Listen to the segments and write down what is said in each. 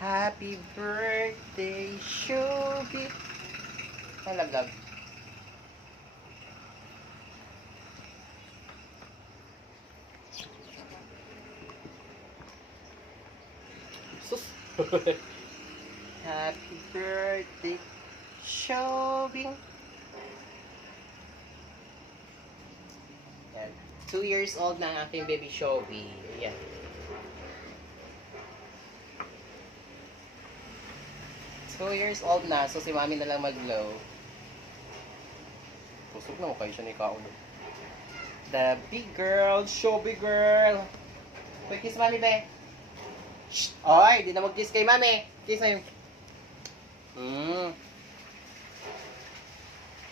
Happy birthday, Shobe. Ay, laglag. Sus. Happy birthday, Shobe. Yan. 2 years old na ang aking baby Shobe. Yan. Two years old na, so si mami na lang mag-blow. Pusok na mo kayo siya ni Kaon. The big girl, Shobe girl. Uy, kiss mami, be. Shh! Oy, di na mag-kiss kay mami. Kiss na yun.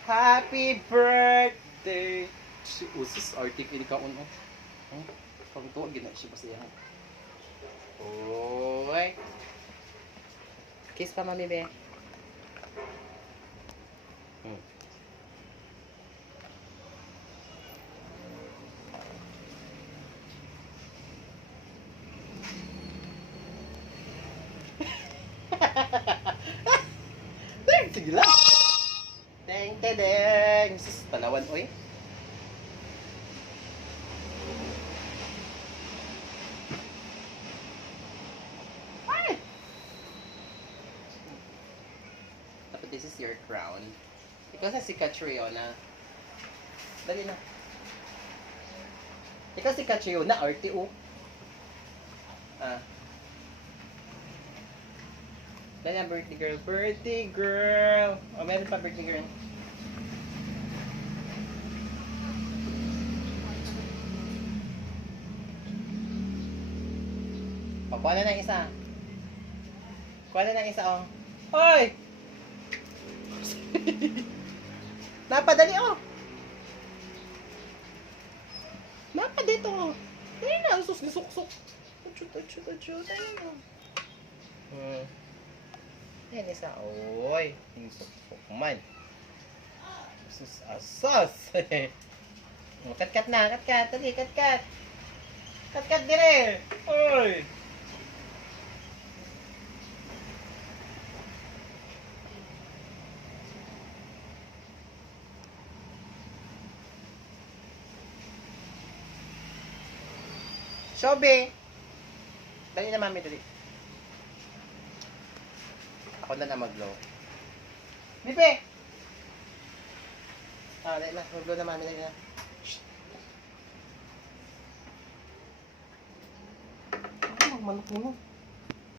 Happy birthday. Si Usus, artik ini Kaon. Pag tuwag, gina siya pa siya. Oy. Kiss pa, mami, be. Sige lang. Deng, deng. Sus, tanawan, oy. This is your crown. Ikaw sa si Catriona. Dali na. Ikaw si Catriona, RTO. Dali na, birthday girl. Birthday girl! O, meron pa birthday girl. O, kuha na ng isa. Kuha na ng isa, o. Hoy! Napadali, oh. Napa dito, oh. Dali na, sus, gisuk-suk. Achut. Dali na. Yan isa, oy. Gisuk-suk man. Sus, asas. Kat-kat na, kat-kat. Dali, kat-kat. Kat-kat dire. Oy. Shobe! Dali na, mami, dali. Ako na mag-blow. Bipe! Dali na. Mag-blow na, mami, dali na. Shhh! Manok mo.